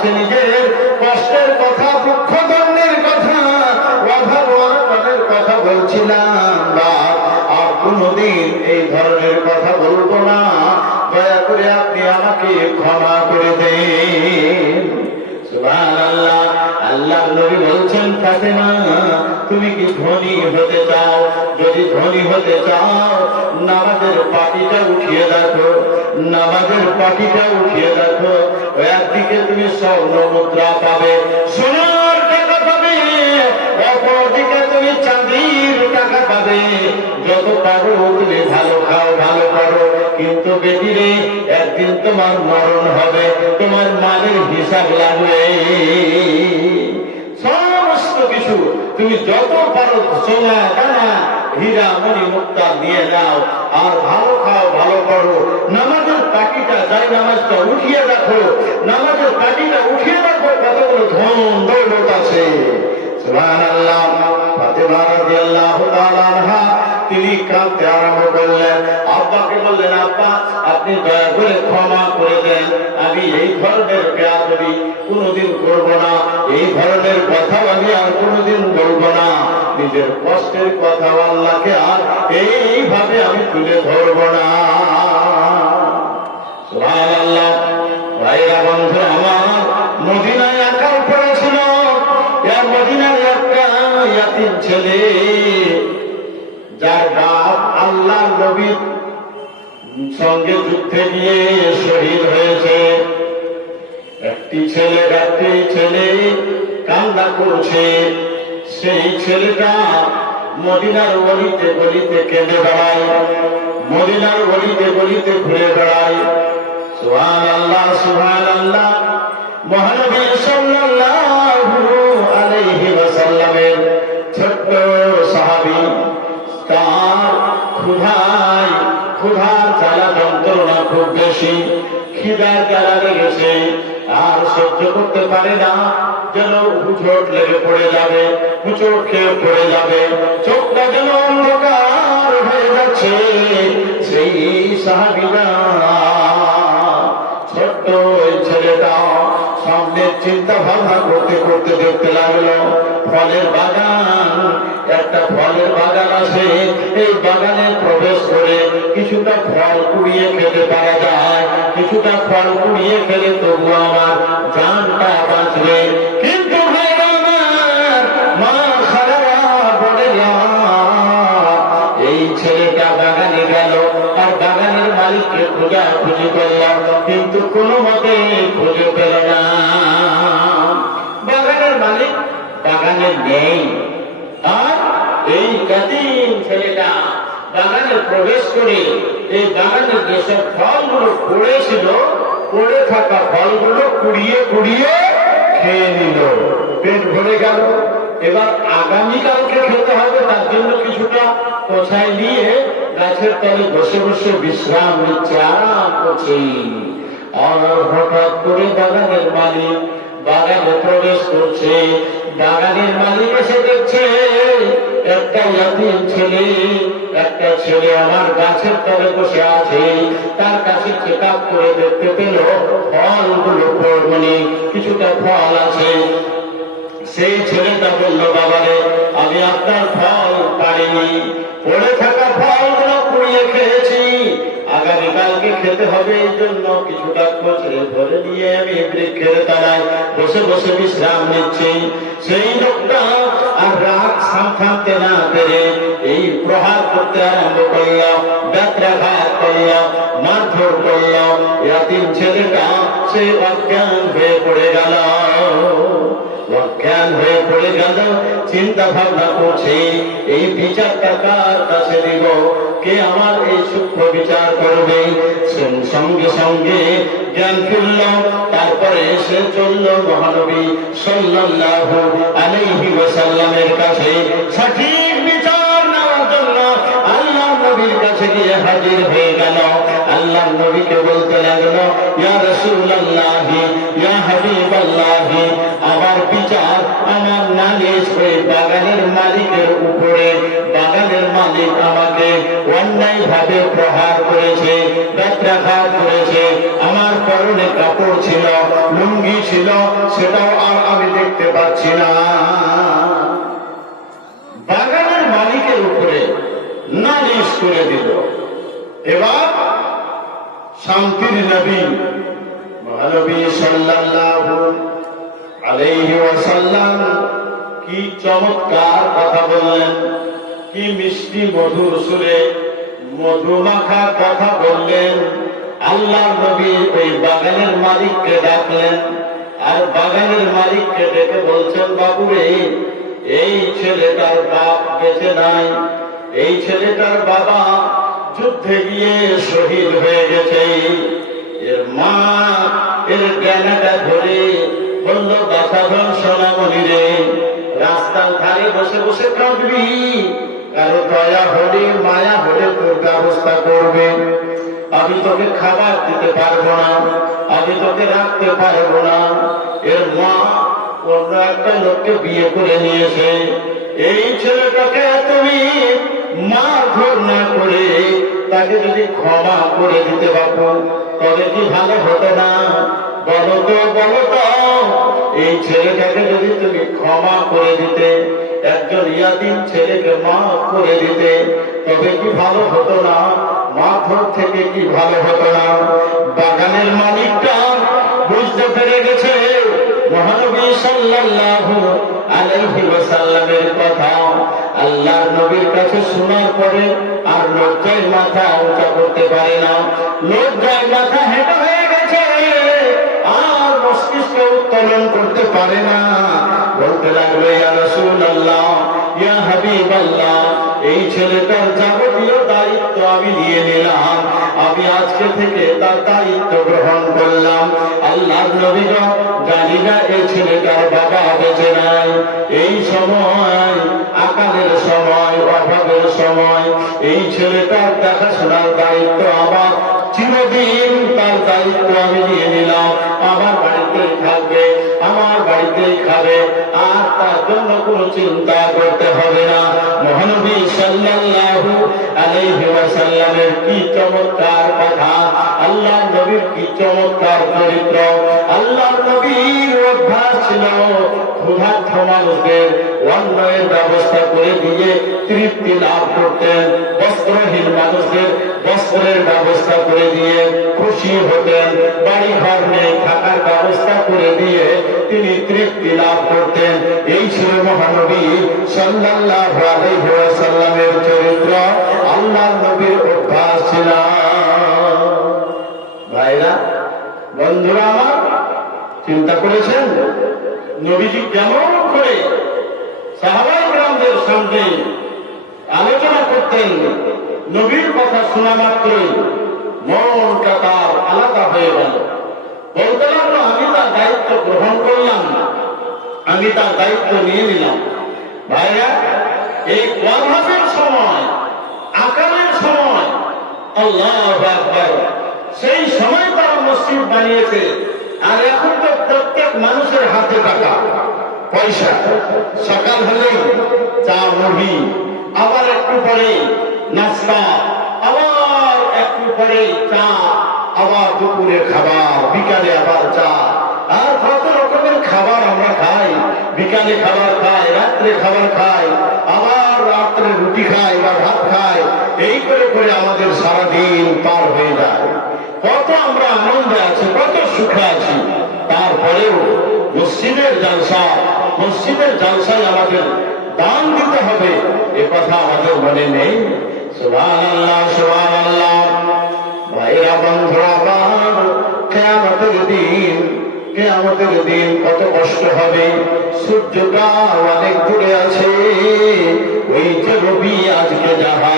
কাছে নিজের কষ্টের কথা, দুঃখ দণ্ডের কথা অভাব অনটনের কথা বলছিলাম আর কোনোদিন এই ধরনের কথা বলব না। দয়া করে আপনি আমাকে ক্ষমা করে দেন। সুবহানাল্লাহ, আল্লাহ নবী বলছেন, ফাতেমা, তুমি কি ধনী হতে চাও? যদি ধনী হতে চাও, নামাজের পাটিটা উঠিয়ে দেখো। নামাজের পাটিটা উঠিয়ে দেখো। একদিকে তুমি স্বর্ণ মুদ্রা পাবে, সোনার টাকা পাবে, অপরদিকে তুমি চাঁদির টাকা পাবে। যত পারো ভালো খাও, ভালো কিন্তু একদিন তোমার মরণ হবে, তোমার মালের হিসাব লাগবে। সমস্ত কিছু তুমি যত পারো সোনা দানা আর ভালো খাও, ভালো করো। নামাজের নামাজটা উঠিয়ে রাখো নামাজের উঠিয়ে তিনি কাঁদতে আরম্ভ করলেন। আব্বাকে বললেন, আব্বা, আপনি দয়া করে ক্ষমা করে দেন। আমি এই ধরনের বেয়াদবি কোনোদিন করব না। এই ধরনের কথা আমি আর কোনোদিন বলব না। নিজের কষ্টের কথা আল্লাহকে আর এইভাবে আমি তুলে ধরব না। ছেলে। যার আল্লাহ সঙ্গে যুদ্ধে গিয়ে শহীদ হয়েছে। একটি ছেলে একটি ছেলে কান্না করছে। সেই ছেলেটা মদিনার গলিতে গলিতে কেঁদে বেড়ায়, মদিনার গলিতে গলিতে ঘুরে বেড়ায়। সুহান আল্লাহ সুহান আল্লাহ মহানবী সাল্লাল্লাহু আলাইহি ওয়াসাল্লামের ছোট্ট সাহাবী, তার ক্ষুধায়, ক্ষুধার জ্বালা যন্ত্রণা খুব বেশি, খিদার জ্বালা লেগেছে, আর সহ্য করতে পারে না। যেন হুচট লেগে পড়ে যাবে হুচট খেয়ে পড়ে যাবে। চোখটা যেন অন্ধকার হয়ে যাচ্ছে, সেই সাহাবিরা, ছোট্ট ওই ছেলেটা সামনের চিন্তা ভাবনা করতে করতে দেখতে লাগল, ফলের বাগান, একটা ফলের বাগান আছে। এই বাগানে প্রবেশ করে কিছুটা ফল কুড়িয়ে খেতে পারা যায়, কিছুটা ফল কুড়িয়ে খেলে তবু আমার জানটা বাঁচবে। মালিককে খোঁজা করলাম, কিন্তু কোনো মতে খুঁজে পেল না। বাগানের মালিক বাগানে নেই। আর এই কাতিম ছেলেটা বাগানে প্রবেশ করে এই বাগানের যেসব ফলগুলো পড়েছিল পড়ে থাকা ফলগুলো কুড়িয়ে কুড়িয়ে খেয়ে নিল। পেট ভরে গেল। এবার আগামীকালকে খেতে হবে, তার জন্য কিছুটা কোথায় নিয়ে গাছের তলে বসে বসে বিশ্রাম নিচ্ছে, আরাম করছে। আর হঠাৎ করে বাগানের মালিক বাগানে প্রবেশ করছে। বাগানের মালিক এসে দেখছে, একটা ইয়াতিম ছেলে, একটা ছেলে আমার গাছের তলে বসে আছে। তার কাছে চেক করে দেখতে পেল, ফলগুলো পড়বনি কিছুটা ফল আছে। সেই ছেলেটা বলল, বাবারে, আমি আপনার ফল পারিনি পড়ে থাকা ফলগুলো কুড়িয়ে খেয়েছি। আগামীকালকে খেতে হবে এই জন্য কিছুটা কচরে ধরে নিয়ে আমি বৃক্ষের তলায় বসে বসে বিশ্রাম নিচ্ছি। সেই লোকটা আর রাগ সামথামতে না পেরে এই প্রহার করতে আরম্ভ করল, ব্যত্রাঘাত করল, মারধর করল। ইয়াতিম ছেলেটা সে অজ্ঞান হয়ে পড়ে গেল। হয়ে পড়ে গেল, চিন্তা ভাবনা করছে, এই বিচারটা কার কাছে দিব? কে আমার এই সূক্ষ্ম বিচার করবে? সঙ্গে সঙ্গে জ্ঞান ফিরল, তারপরে সে চলল মহানবী সাল্লাল্লাহু আলাইহি ওয়াসাল্লামের কাছে। সঠিক বিচার নেওয়ার জন্য আল্লাহ নবীর কাছে গিয়ে হাজির হয়ে গেল। আল্লাহ নবীকে বলতে লাগল, ইয়া রাসূলুল্লাহি, ইয়া হাবিবাল্লাহি, আমার বিচার আমার নালিশ ওই বাগানের মালিকের উপরে, বাগানের মালিক আমাকে প্রহার করেছে ব্যত্রাঘাত করেছে, আমার পরনে কাপড় ছিল, লুঙ্গি ছিল, সেটাও আর আমি দেখতে পাচ্ছি না বাগানের মালিকের উপরে নালিশ করে দিল এবার শান্তির নবী। মহানবী সাল্লাল্লাহু আলাইহি ওয়াসাল্লাম কি চমৎকার কথা বললেন, কি মিষ্টি মধুর সুরে মধুমাখা কথা বললেন। আল্লাহ নবী ওই বাগানের মালিককে ডাকলেন, আর বাগানের মালিককে ডেকে বলছেন, বাবুরে, এই ছেলেটার বাপ বেঁচে নাই। এই ছেলেটার বাবা যুদ্ধে গিয়ে শহীদ হয়ে গেছে। এর মা, এর জ্ঞানটা ধরে বলল বাসাধন সোনামণি রে, রাস্তার ধারে বসে বসে কাঁদবি। কারও দয়া হলে, মায়া হলে তোর ব্যবস্থা করবে। আমি তোকে খাবার দিতে পারব না, আমি তোকে রাখতে পারব না। এর মা অন্য একটা লোককে বিয়ে করে নিয়েছে। এই ছেলেটাকে তুমি মা ধর না করে তাকে যদি ক্ষমা করে দিতে পারব তবে কি ভালো হতো না? বলো তো বলো তো। এই ছেলেটাকে যদি তুমি ক্ষমা করে দিতে, একজন ইয়াদিন ছেলেকে মাফ করে দিতে, তবে কি ভালো হতো না? মাথর থেকে কি ভালো হতো না? বাগানের মালিকটা বুঝতে পেরে গেছে। মহানবী সাল্লাল্লাহু আলাইহি ওয়াসাল্লামের কথা। আল্লাহর নবীর কাছে শোনার পরে আর লজ্জায় মাথা উঁচা করতে পারে না। লজ্জায় মাথা হেঁটে হাবিবাল্লাহ এই ছেলেটার যাবতীয় দায়িত্ব আমি নিয়ে নিলাম। আমি আজকে থেকে তার দায়িত্ব গ্রহণ করলাম। আল্লাহ নবীর জানি না এই ছেলেটার বাবা বেঁচে নাই। এই সময়, আকালের সময়, অভাবের সময়, এই ছেলেটার দেখাশোনার দায়িত্ব আমার। চিরদিন তার দায়িত্ব আমি নিয়ে নিলাম। আমার খাবে আর তার জন্য কোনো চিন্তা করতে হবে না। মহানবী সাল্লাল্লাহু আলাইহি ওয়াসাল্লামের কি চমৎকার কথা আল্লাহ নবীর কি চমৎকার চরিত্র আল্লাহ নবীর অভ্যাস ছিল ক্ষুধার্থ মানুষদের অন্যের ব্যবস্থা করে দিয়ে তৃপ্তি লাভ করতেন। বস্ত্রহীন মানুষদের বস্ত্রের ব্যবস্থা করে দিয়ে খুশি হতেন। বাড়ি ঘর নেই, থাকার ব্যবস্থা করে দিয়ে তিনি তৃপ্তি লাভ করতেন। এই ছিল মহানবী ওয়াসাল্লামের চরিত্র। আল্লাহ নবীর অভ্যাস ছিল। ভাইরা, বন্ধুরা আমার, চিন্তা করেছেন? নবীজি কেমন করে সাহাবাই আলোচনা করতেন। নবীর কথা শোনা মাত্রই মনটা তার আলাদা হয়ে গেল। বলতে লাগল, আমি তার দায়িত্ব গ্রহণ করলাম। আমি তার দায়িত্ব নিয়ে নিলাম। ভাইরা, এই ওয়াভাবের সময় আকারের সময়, আল্লাহ সেই সময় তারা মসজিদ বানিয়েছে। আর এখন তো প্রত্যেক মানুষের হাতে টাকা। পয়সা, সকাল হলেই চা মুড়ি, আবার একটু পরে নাস্তা, আবার একটু পরে চা, আবার দুপুরে খাবার, বিকালে আবার চা। আর কত রকমের খাবার আমরা খাই। বিকালে খাবার খাই, রাত্রে খাবার খাই, আবার রাত্রে রুটি খাই বা ভাত খাই। এই করে করে আমাদের সারাদিন পার হয়ে যায়। কত আমরা আনন্দে আছি, কত সুখে আছি। তারপরেও মসজিদের জালসা, মসজিদের জালসায় আমাদের দান দিতে হবে। এ কথা আমাদের মনে নেই। সুবহান আল্লাহ সুবহান আল্লাহ ভাইরা বন্ধুরা আমার কেয়ামতের দিন কেয়ামতের দিন কত কষ্ট হবে। সূর্যটা অনেক দূরে আছে। ওই যে রবি আজকে যাহা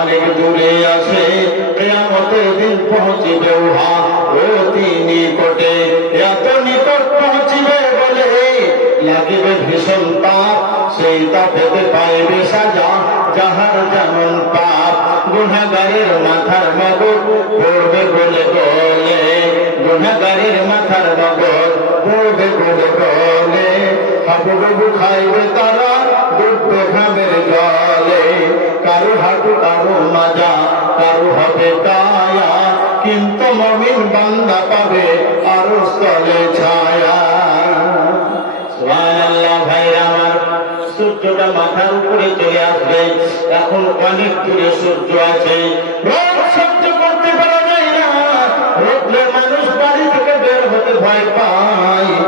অনেক দূরে আছে, কেয়ামতের দিন পৌঁছিবে উহা অতি নিকটে। লাগিবে ভীষণ তাপ সেই তাপেতে পাইবে সাজা যাহার যেমন পাপ। গুনাগারের মাথার মগজ পড়বে বলে বলে গুনাগারের মাথার মগজ পড়বে বলে বলে। হাবুডুবু খাইবে তারা ডুববে ঘামের জলে। কারও হাঁটু কারও মাজা, কারও হবে কায়া কিন্তু মন মমিন বান্দা পাবে আর স্থলে ছায়া। ভাইরা আমার, সূর্যটা মাথার উপরে চলে আসবে। এখন অনেক দূরে সূর্য আছে। রোদ করতে পারা যায় না। রোদলে মানুষ বাড়ি থেকে বের হতে ভয় পায়।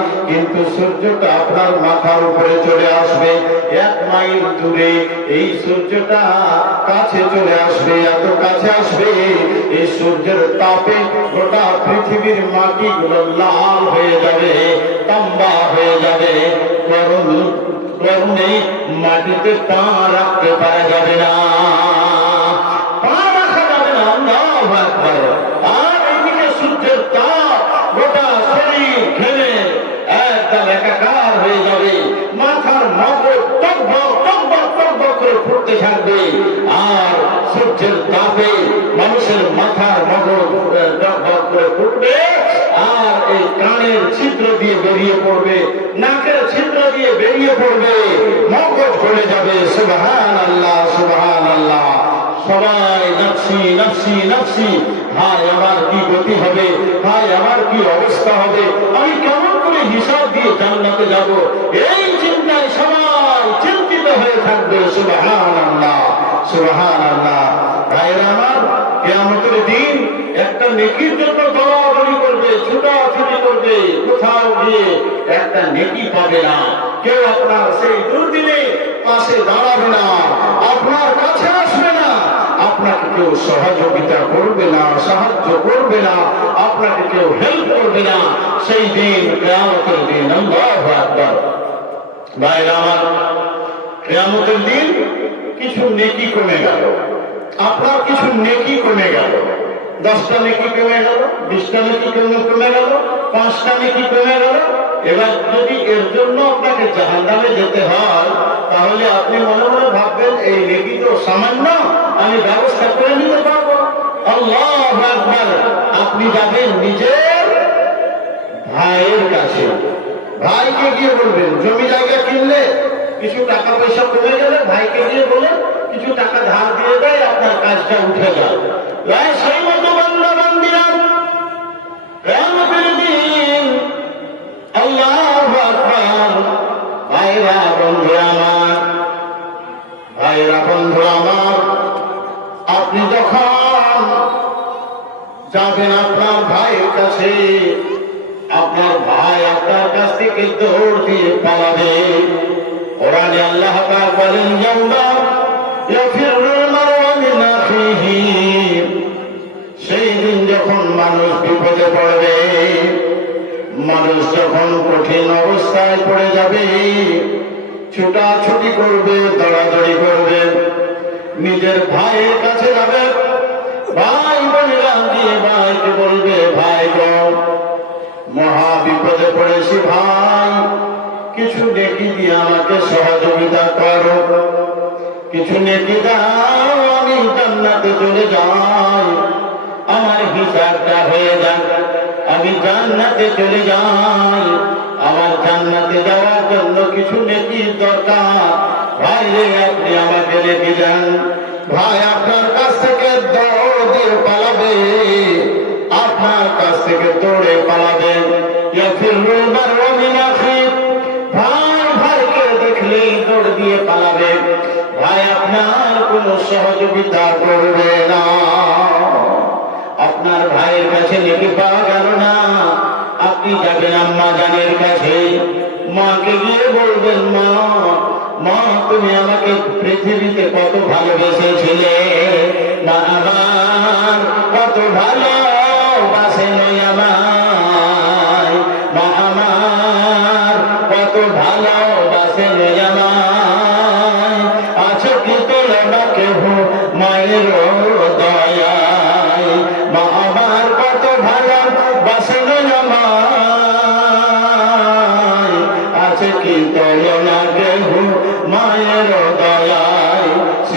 কিন্তু সূর্যটা আপনার মাথার উপরে চলে আসবে। এক মাইল দূরে এই সূর্যটা কাছে চলে আসবে, এত কাছে আসবে। এই সূর্যের তাপে গোটা পৃথিবীর মাটিগুলো লাল হয়ে যাবে, তাম্বা হয়ে যাবে। গরম গরমে মাটিতে পা রাখতে পারা যাবে না পা রাখা যাবে না আল্লাহু আকবার। আর এইদিকে সূর্যের তাপ গোটা শরীর ঘেমে একদম একাকার হয়ে যাবে মাথার মগজ টকবক টকবক টকবক করে ফুটতে থাকবে আর সূর্যের তাপে মানুষের মাথার মগজ টকবক করে ফুটবে আর এই কানের ছিদ্র দিয়ে বেরিয়ে পড়বে, নাকের ছিদ্র দিয়ে বেরিয়ে পড়বে, মগজ পড়ে যাবে সুবহান আল্লাহ সুবহান আল্লাহ সবাই নফসি নফসি নফসি। হায় আমার কি গতি হবে? হায় আমার কি অবস্থা হবে? আমি কেমন করে হিসাব দিয়ে জান্নাতে যাব? এই চিন্তায় সবাই চিন্তিত হয়ে থাকবে সুবহান আল্লাহ সুবহান আল্লাহ কেয়ামতের দিন একটা নেকির জন্য দৌড়াদৌড়ি করবে, ছুটাছুটি করবে, কোথাও গিয়ে একটা নেকি পাবে না। কেউ আপনার সেই দুর্দিনে পাশে দাঁড়াবে না, আপনার কাছে আসবে না, আপনাকে কেউ সহযোগিতা করবে না, সাহায্য করবে না, আপনাকে কেউ হেল্প করবে না। সেই দিন, কেয়ামতের দিন, আল্লাহু আকবার। ভাইরা আমার, কেয়ামতের দিন কিছু নেকি কমে গেল। আপনার কিছু নেকি কমে গেল। দশটা নেকি কমে গেল, বিশটা নেকি কমে গেল, পাঁচটা নেকি কমে গেল। এবার যদি এর জন্য আপনাকে জাহান্নামে যেতে হয়, তাহলে আপনি মনে মনে ভাববেন, এই নেকি তো সামান্য, আমি ব্যবস্থা করে নিতে পারব। আল্লাহ আপনি যাবেন নিজের ভাইয়ের কাছে। ভাইকে গিয়ে বলবেন, জমি জায়গা কিনলে কিছু টাকা পয়সা কমে গেলে ভাইকে গিয়ে বলে, কিছু টাকা ধার দিয়ে দেয়, আপনার কাজটা উঠে যায়। সেই মতো আপনি যখন আপনার ভাইয়ের কাছে, আপনার ভাই আপনার কাছ থেকে দৌড় দিয়ে পালাবে। কোরআনে আল্লাহ পাক বলেন, ইয়াউমা ইয়াফিরুল মারউ মিন আখিহি। সেই দিন যখন মানুষ বিপদে পড়বে, মানুষ যখন কঠিন অবস্থায় পড়ে যাবে, ছুটাছুটি করবে, দৌড়াদৌড়ি করবে, নিজের ভাইয়ের কাছে যাবে, ভাই বোনেরা দিয়ে ভাইকে বলবে, ভাই গো, মহা বিপদে পড়েছি ভাই। কিছু নেকি দিয়ে আমাকে সহযোগিতা করো। কিছু নেকি দাও, আমি জান্নাতে চলে যাই। আমার হিসাবটা হয়ে যাক, আমি জান্নাতে চলে যাই। আমার জান্নাতে যাওয়ার জন্য কিছু নেকির দরকার। ভাই রে, আপনি আমাকে রেখে যান ভাই, আপনার কাছ থেকে দৌড় পালাবে। আপনার কাছ থেকে দৌড়ে পালাবে। ইয়াফিরুল দিয়ে ভাই, আপনার কোনো সহযোগিতা করবে না। আপনার ভাইয়ের কাছে নেকি পাওয়া গেল না। আপনি যাবেন আম্মা জানের কাছে। মাকে গিয়ে বলবেন, মা মা, তুমি আমাকে পৃথিবীতে কত ভালোবেসেছিলে। মা আমার কত ভালোবাসে নয় আমায়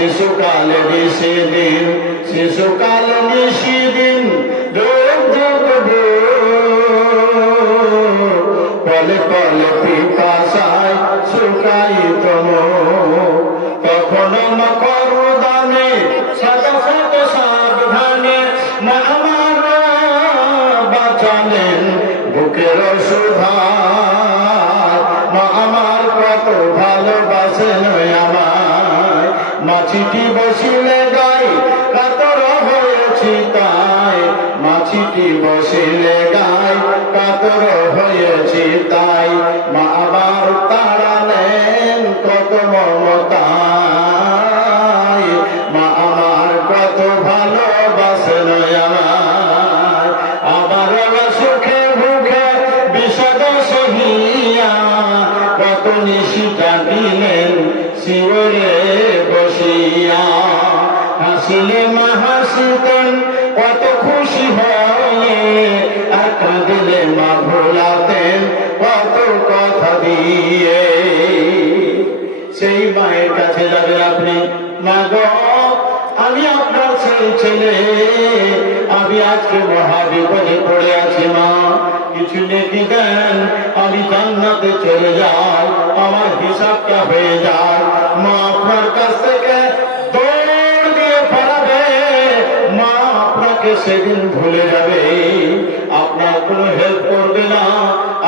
শিশুকালে বেশি দিন, শিশুকাল বেশি দিন পলে পলে পিপাসায় শুকাই তম কখনো মকর দানে শত শত সাবধানে মা আমার সুধার মাছিটি বসিলে গাই, কাতর হয়েছি তাই। মাছিটি বসিলে গাই, কাতর হয়েছি তাই। মা আবার তাড়ালেন কত মমতায়। মা আপনি মা গো, আমি আপনার সেই ছেলে। আমি আজকে মহাবিপদে পড়ে আছি মা। কিছু নেকি দেন, আমি জান্নাতে চলে যাই। আমার হিসাবটা হয়ে যায়। মা আপনার কাছ থেকে দৌড় দিয়ে পালাবে। মা আপনাকে সেদিন ভুলে যাবে। আপনার কোনো হেল্প করবে না।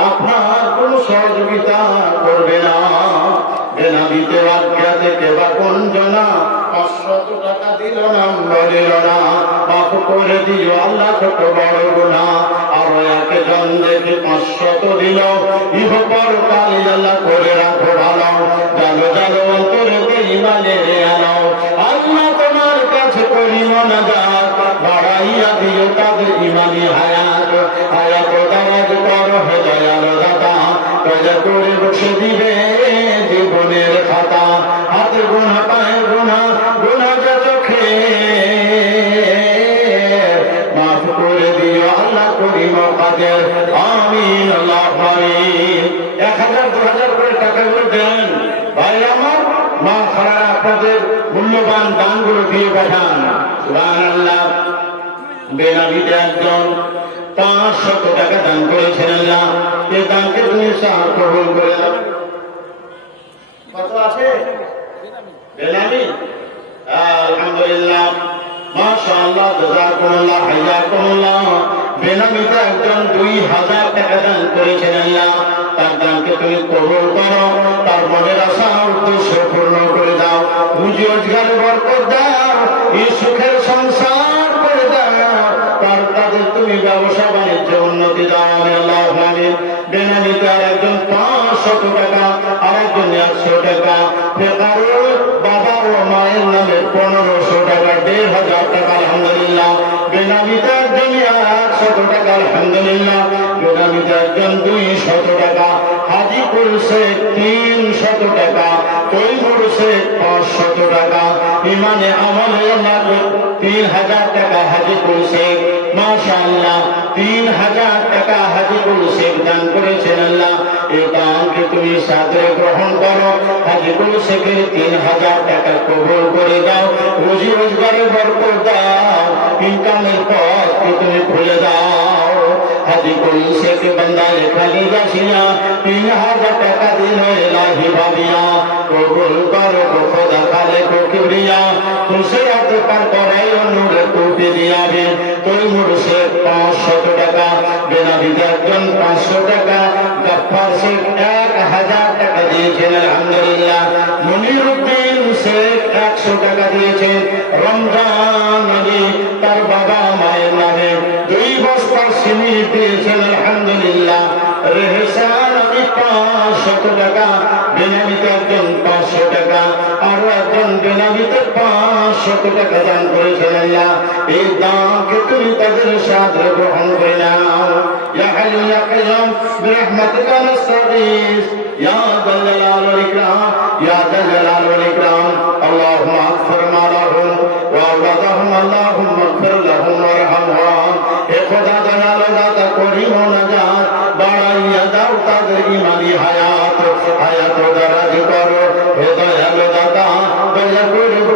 আপনার কোনো সহযোগিতা করবে না। থেকে বা কোন জনা? পাঁচশত টাকা দিল না বলিল না। মাফ করে দিও, আল্লাহ ছোট বড় গুণা আরও একে জন দেখে পাঁচশত দিল। ইহ পর কালি আল্লাহ করে রাখো ভালো। জানো জানো অন্তরে ইমানে আনো আল্লাহ তোমার কাছে করি মনা যাক বাড়াইয়া ইমানি হায়াত। হায়াত দয়াল দয়া করে বসে দিবে জীবনের খাতা। হাতে গুণা পায়ে গুণা গুণা যে চোখে। মাফ করে দিও আল্লাহ করি মকাদের আমিন, আল্লাহ আমিন এক হাজার, দু হাজার করে টাকাগুলো দেন। ভাই আমার, মা খারা আপনাদের মূল্যবান দানগুলো দিয়ে পাঠান। সুবহান আল্লাহ বেনাবিতে একজন পাঁচশত টাকা দান করেছেন আল্লাহ এই দানকে তুমি সাহায্য কবুল করে কত আছে বেনামি আলহামদুলিল্লাহ মাশাআল্লাহ জাযাকুমুল্লাহ হাইয়াকুমুল্লাহ বেনামিতে একজন দুই হাজার টাকা দান করেছেন আল্লাহ তার দানকে তুমি কবুল করো তার মনের আশা উদ্দেশ্য পূর্ণ করে দাও রুজি রোজগার বরকত দাও এই সুখের সংসার করে দাও তার তাদের তুমি ব্যবসা বাণিজ্য উন্নতি দাও আমি আল্লাহ আমিন বেনামিতে আর পাঁচশত টাকা আর একশো টাকা টাকা দেড় হাজার শত টাকা হাজি করছে তিন শত টাকা তৈমুর শেখ হাজার টাকা হাজি করছে। শেখ দান করেছেন আল্লাহ। এই দানকে তুমি সাদরে গ্রহণ করো। হাজিকুল শেখের তিন হাজার টাকা কবুল করে দাও। রুজি রোজগারে বরকত দাও। ইনকামের পথ তুমি খুলে দাও। হাজিকুল শেখ বান্দা খালি বাসিয়া তিন হাজার টাকা দিল এলাহি ভাবিয়া কবুল করো খোদা খালে কো কিবরিয়া খুশি রাতে পার করাই নূরে কুপি দিয়াবে তুই মুরসে পাঁচশত টাকা বেনাবিদ একজন পাঁচশো টাকা গাফার শেখ এক হাজার টাকা দিয়েছেন আলহামদুলিল্লাহ মনিরুদ্দিন শেখ একশো টাকা দিয়েছেন রমজান আলী তার বাবা মায়ের নামে বস্তার সিমি দিয়েছেন আলহামদুলিল্লাহ রেহসান আমি পাঁচশত টাকা বেনামিতে একজন পাঁচশো টাকা আরো একজন বেনামিতে পাঁচশত টাকা দান করেছেন আল্লাহ এই দানকে তুমি তাদের সাথে গ্রহণ করে নাও ইয়া হাইয়ু ইয়া কাইয়ুম বিরহমাতিকা নাস্তাগীস ইয়া যাল জালাল ওয়াল ইকরাম ইয়া যাল জালাল ওয়াল ইকরাম اللهم اغفر ما لهم واولادهم اللهم اغفر لهم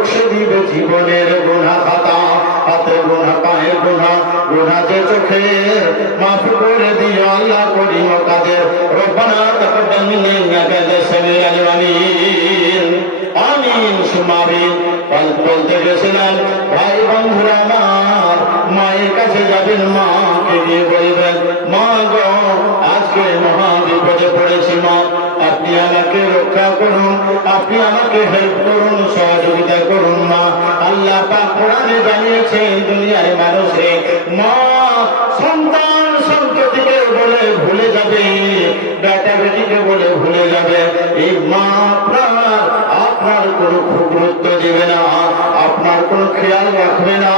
করে বসে দিবে জীবনের গুণা খাতা হাতে গুণা, পায়ে গুণা গুণা যে চোখের মাফ করে দিও আল্লাহ করিম কাদের রব্বানা তাকাব্বাল মিন্না ইন্নাকা আনতাস সামিউল আলিম, আমিন। সুমামিন। বলতে গেছিলাম ভাই বন্ধুরা আমার, মায়ের কাছে যাবেন, মাকে গিয়ে বলবেন, মা গো আজ আজকে মহা বিপদে পড়েছি মা। আপনি আমাকে রক্ষা করুন, আপনি আমাকে হেল্প করুন, সহযোগিতা করুন মা। আল্লাহ পাক কোরআনে জানিয়েছেন দুনিয়ার মানুষে মা সন্তান সন্ততিকে বলে ভুলে যাবে, বেটা বেটিকে বলে ভুলে যাবে। এই মা আপনার আপনার কোনো গুরুত্ব দেবে না, আপনার কোনো খেয়াল রাখবে না,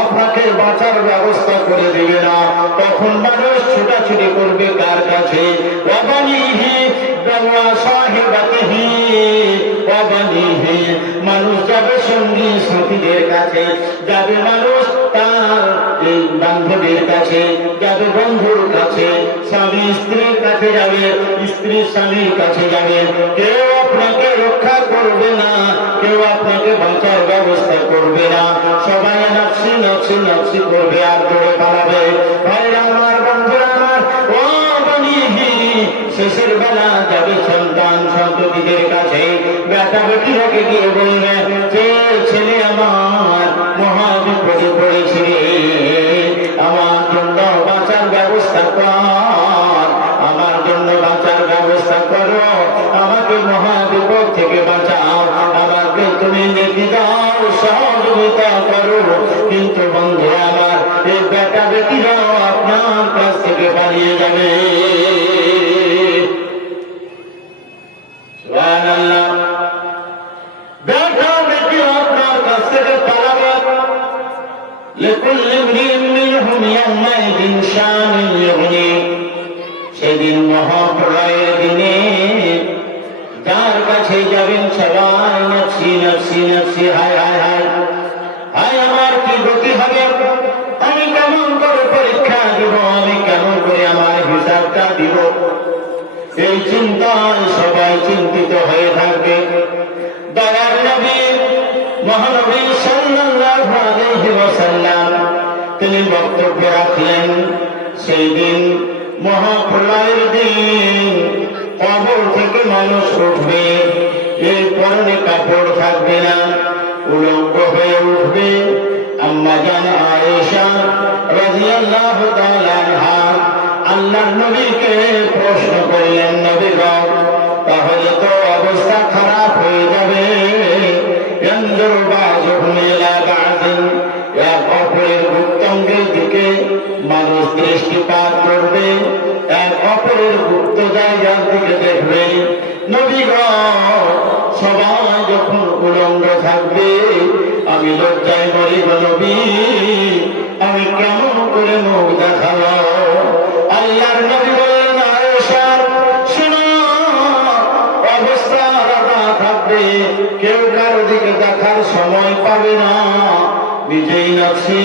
আপনাকে বাঁচার ব্যবস্থা করে দেবে না। তখন মানুষ ছোটাছুটি করবে কার কাছে? বাবানিহি কেউ আপনাকে রক্ষা করবে না, কেউ আপনাকে বাঁচার ব্যবস্থা করবে না। সবাই নাচি নাচি নাচি করবে আর দৌড়ে পালাবে। ভাইরা আমার, বন্ধুরা আমার, ও শেষের বেলা যাবে সন্তান সন্ততিদের কাছে। বেটা বেটিরাকে গিয়ে বলবে, যে ছেলে আমার মহা পড়েছে আমার জন্য বাঁচার ব্যবস্থা কর, আমার জন্য বাঁচার ব্যবস্থা করো। আমাকে মহা বিপদ থেকে বাঁচাও, আমাকে তুমি নেতি দাও, সহযোগিতা করো। কিন্তু বন্ধু, আমার এই বেটা বেটিরাও আপনার কাছ থেকে পালিয়ে যাবে। لكل امرئ منهم يومئذ شان يغنيه সেদিন মহাপ্রলয়ের দিনে যার কাছে যাবেন সবাই নফসি নফসি নফসি হায় হায় হায় হায় আমার কি গতি হবে আমি কেমন করে পরীক্ষা দিব আমি কেমন করে আমার হিসাবটা দিব এই চিন্তায় সবাই চিন্তিত রাদিয়াল্লাহু তাআলা নবীকে প্রশ্ন করলেন নবী গো তাহলে তো অবস্থা খারাপ হয়ে যাবে। ইয়ানজুর দিকে মানুষ দৃষ্টিপাত করবে এক অপরের গুপ্ত জায়গার দিকে দেখবে। নবী গো সবাই যখন উলঙ্গ থাকবে আমি লজ্জায় মরিব নবী। আমি কেমন করে মুখ দেখাল? আল্লাহর নবী বললেন শোনো, অবস্থা থাকবে। কেউ কারও দিকে দেখার সময় পাবে না। নিজেই নাচি